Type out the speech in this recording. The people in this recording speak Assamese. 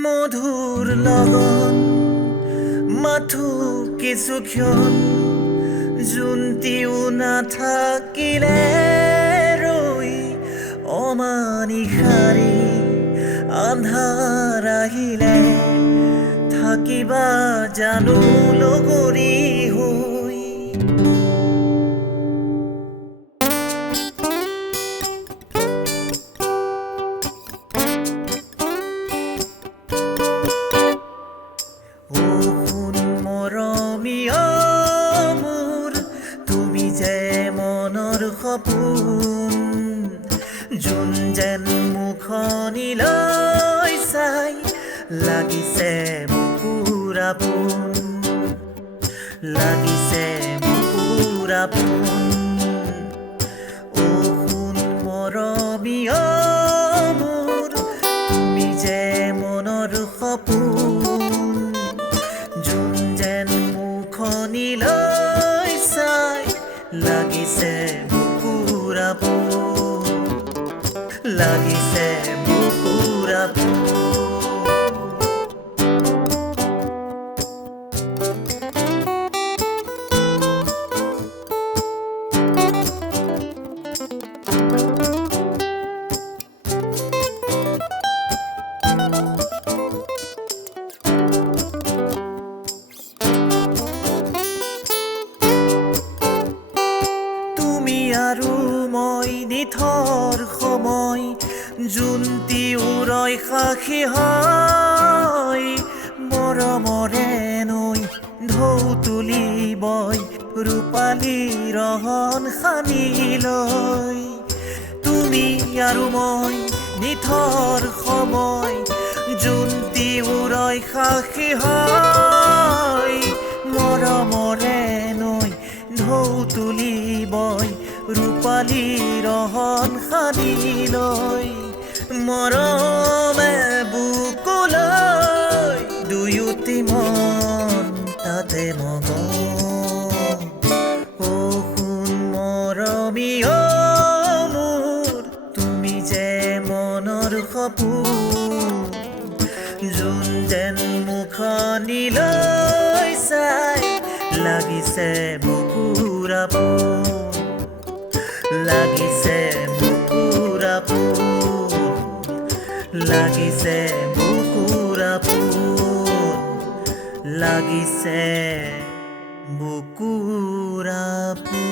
মধুৰ লগন মাথো কিছুক্ষণ জোনটিও নাথাকিলে ৰৈ অমানিশাৰী আন্ধাৰ আহিলে থাকিবা জানো লগৰী হৈ সপোন যোন যেন মুখনিলৈ চাই লাগিছে বুকুৰ আপোন লাগিছে বুকুৰ আপোন ও সোণ মৰমীয় মোৰ তুমি যে মনৰ সপোন যোন যেন মুখনিলৈ চাই লাগিছে লাগিছে বুকুৰ আপোন আৰু মই নিথৰ সময় জোনটি উৰৈ সাক্ষী হয় মৰমৰে নৈ ঢৌ তুলিবই ৰূপালী ৰহন সানি লৈ তুমি আৰু মই নিথৰ সময় জোনটি উৰৈ সাক্ষী হয় মৰমৰে নৈ ঢৌ তুলিবই ৰূপালী ৰহন সানি লৈ মৰমে বুকুলৈ দুয়োটি মন তাতে মগন ও সোণ মৰমীয় মোৰ তুমি যে মনৰ সপোন যোন যেন মুখনিলৈ চাই লাগিছে বুকুৰ আপোন লাগিছে বুকুৰ আপোন লাগিছে বুকুৰ আপোন লাগিছে বুকুৰ আপোন